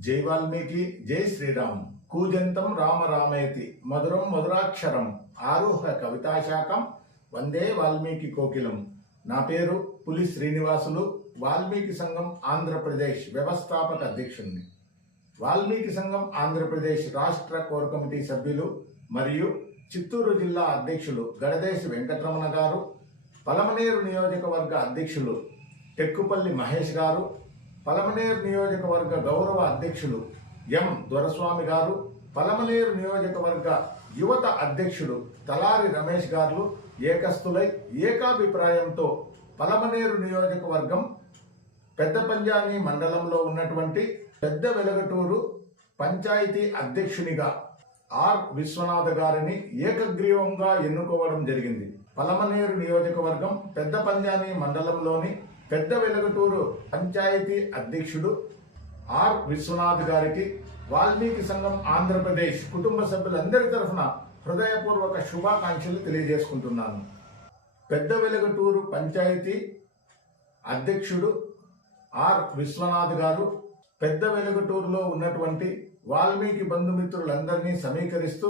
జై వాల్మీకి జై శ్రీరామ్. కూజంతం రామ రామేతి. మధురం మధురాక్షరం. ఆరోహ కవితాశాఖం. వందే వాల్మీకి కోకిలం. నా పేరు పులి శ్రీనివాసులు. వాల్మీకి సంఘం ఆంధ్రప్రదేశ్ వ్యవస్థాపక అధ్యక్షుడిని వాల్మీకి సంఘం ఆంధ్రప్రదేశ్ రాష్ట్ర కోర్ కమిటీ సభ్యులు మరియు చిత్తూరు జిల్లా అధ్యక్షులు గడదేశ్ వెంకటరమణ గారు పలమనేరు నియోజకవర్గ అధ్యక్షులు టెక్కుపల్లి మహేష్ గారు పలమనేరు నియోజకవర్గ గౌరవ అధ్యక్షులు ఎం. దొరస్వామి గారు పలమనేరు నియోజకవర్గ యువత అధ్యక్షుడు తలారి రమేష్ గారు ఏకస్తులై ఏకాభిప్రాయంతో పలమనేరు నియోజకవర్గం పెద్ద పంజాని మండలంలో ఉన్నటువంటి పెద్ద వెలగటూరు పంచాయతీ అధ్యక్షునిగా ఆర్. విశ్వనాథ గారిని ఏకగ్రీవంగా ఎన్నుకోవడం జరిగింది. పలమనేరు నియోజకవర్గం పెద్ద పంజాని మండలంలోని పెద్ద వెలగటూరు పంచాయతీ అధ్యక్షుడు ఆర్ విశ్వనాథ్ గారికి వాల్మీకి సంఘం ఆంధ్రప్రదేశ్ కుటుంబ సభ్యులందరి తరఫున హృదయపూర్వక శుభాకాంక్షలు తెలియజేసుకుంటున్నాను. పెద్ద వెలగటూరు పంచాయతీ అధ్యక్షుడు ఆర్ విశ్వనాథ్ గారు పెద్ద వెలుగుటూరులో ఉన్నటువంటి వాల్మీకి బంధుమిత్రులందరినీ సమీకరిస్తూ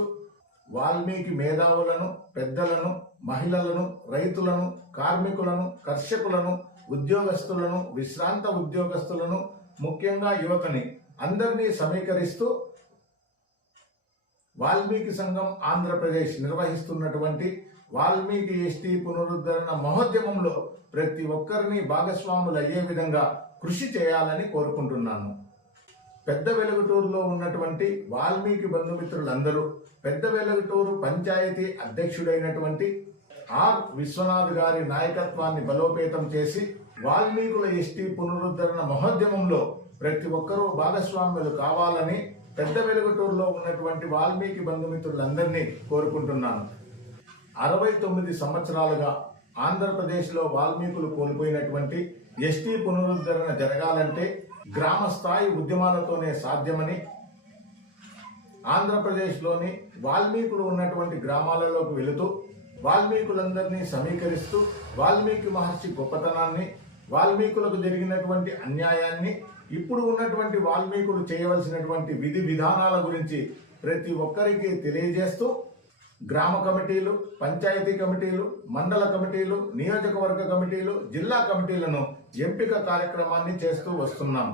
వాల్మీకి మేధావులను పెద్దలను మహిళలను రైతులను కార్మికులను కర్షకులను ఉద్యోగస్తులను విశ్రాంత ఉద్యోగస్తులను ముఖ్యంగా యువతని అందరినీ సమీకరిస్తూ వాల్మీకి సంఘం ఆంధ్రప్రదేశ్ నిర్వహిస్తున్నటువంటి వాల్మీకి ఎస్టీ పునరుద్ధరణ మహోద్యమంలో ప్రతి ఒక్కరిని భాగస్వాములు అయ్యే విధంగా కృషి చేయాలని కోరుకుంటున్నాను. పెద్ద వెలుగుటూరులో ఉన్నటువంటి వాల్మీకి బంధుమిత్రులందరూ పెద్ద వెలుగుటూరు పంచాయతీ అధ్యక్షుడైనటువంటి ఆర్ విశ్వనాథ్ గారి నాయకత్వాన్ని బలోపేతం చేసి వాల్మీకుల ఎస్టీ పునరుద్ధరణ మహోద్యమంలో ప్రతి ఒక్కరూ భాగస్వాములు కావాలని పెద్ద వెలుగుటూరులో ఉన్నటువంటి వాల్మీకి బంధుమిత్రులందరినీ కోరుకుంటున్నాను. అరవై తొమ్మిది సంవత్సరాలుగా ఆంధ్రప్రదేశ్లో వాల్మీకులు కోల్పోయినటువంటి ఎస్టీ పునరుద్ధరణ జరగాలంటే గ్రామ స్థాయి ఉద్యమాలతోనే సాధ్యమని ఆంధ్రప్రదేశ్లోని వాల్మీకులు ఉన్నటువంటి గ్రామాలలోకి వెళుతూ వాల్మీకులందరినీ సమీకరిస్తూ వాల్మీకి మహర్షి గొప్పతనాన్ని వాల్మీకులకు జరిగినటువంటి అన్యాయాన్ని ఇప్పుడు ఉన్నటువంటి వాల్మీకులు చేయవలసినటువంటి విధి విధానాల గురించి ప్రతి ఒక్కరికి తెలియజేస్తూ గ్రామ కమిటీలు పంచాయతీ కమిటీలు మండల కమిటీలు నియోజకవర్గ కమిటీలు జిల్లా కమిటీలను ఎంపిక కార్యక్రమాన్ని చేస్తూ వస్తున్నాం.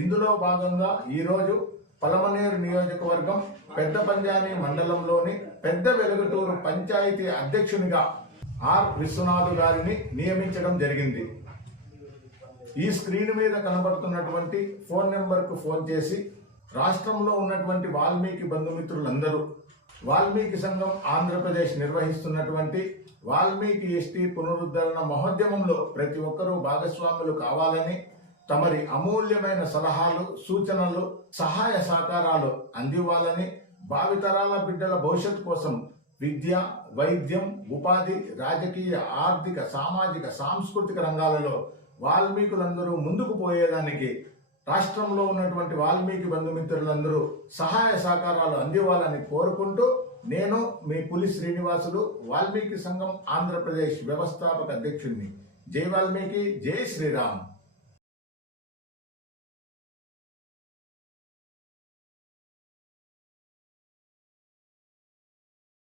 ఇందులో భాగంగా ఈరోజు పలమనేరు నియోజకవర్గం పెద్ద పంజాని మండలంలోని పెద్ద వెలుగుటూరు పంచాయతీ అధ్యక్షునిగా ఆర్ విశ్వనాథ్ గారిని నియమించడం జరిగింది. ఈ స్క్రీన్ మీద కనబడుతున్నటువంటి ఫోన్ నెంబర్కు ఫోన్ చేసి రాష్ట్రంలో ఉన్నటువంటి వాల్మీకి బంధుమిత్రులందరూ వాల్మీకి సంఘం ఆంధ్రప్రదేశ్ నిర్వహిస్తున్నటువంటి వాల్మీకి ఎస్టీ పునరుద్ధరణ మహోద్యమంలో ప్రతి ఒక్కరూ భాగస్వాములు కావాలని తమరి అమూల్యమైన సలహాలు సూచనలు సహాయ సహకారాలు అందివ్వాలని భావితరాల బిడ్డల భవిష్యత్తు కోసం విద్య వైద్యం ఉపాధి రాజకీయ ఆర్థిక సామాజిక సాంస్కృతిక రంగాలలో వాల్మీకులందరూ ముందుకు పోయేదానికి రాష్ట్రంలో ఉన్నటువంటి వాల్మీకి బంధుమిత్రులందరూ సహాయ సహకారాలు అందివ్వాలని కోరుకుంటూ నేను మీ పులి శ్రీనివాసులు వాల్మీకి సంఘం ఆంధ్రప్రదేశ్ వ్యవస్థాపక అధ్యక్షుడిని. జై వాల్మీకి జై శ్రీరామ్.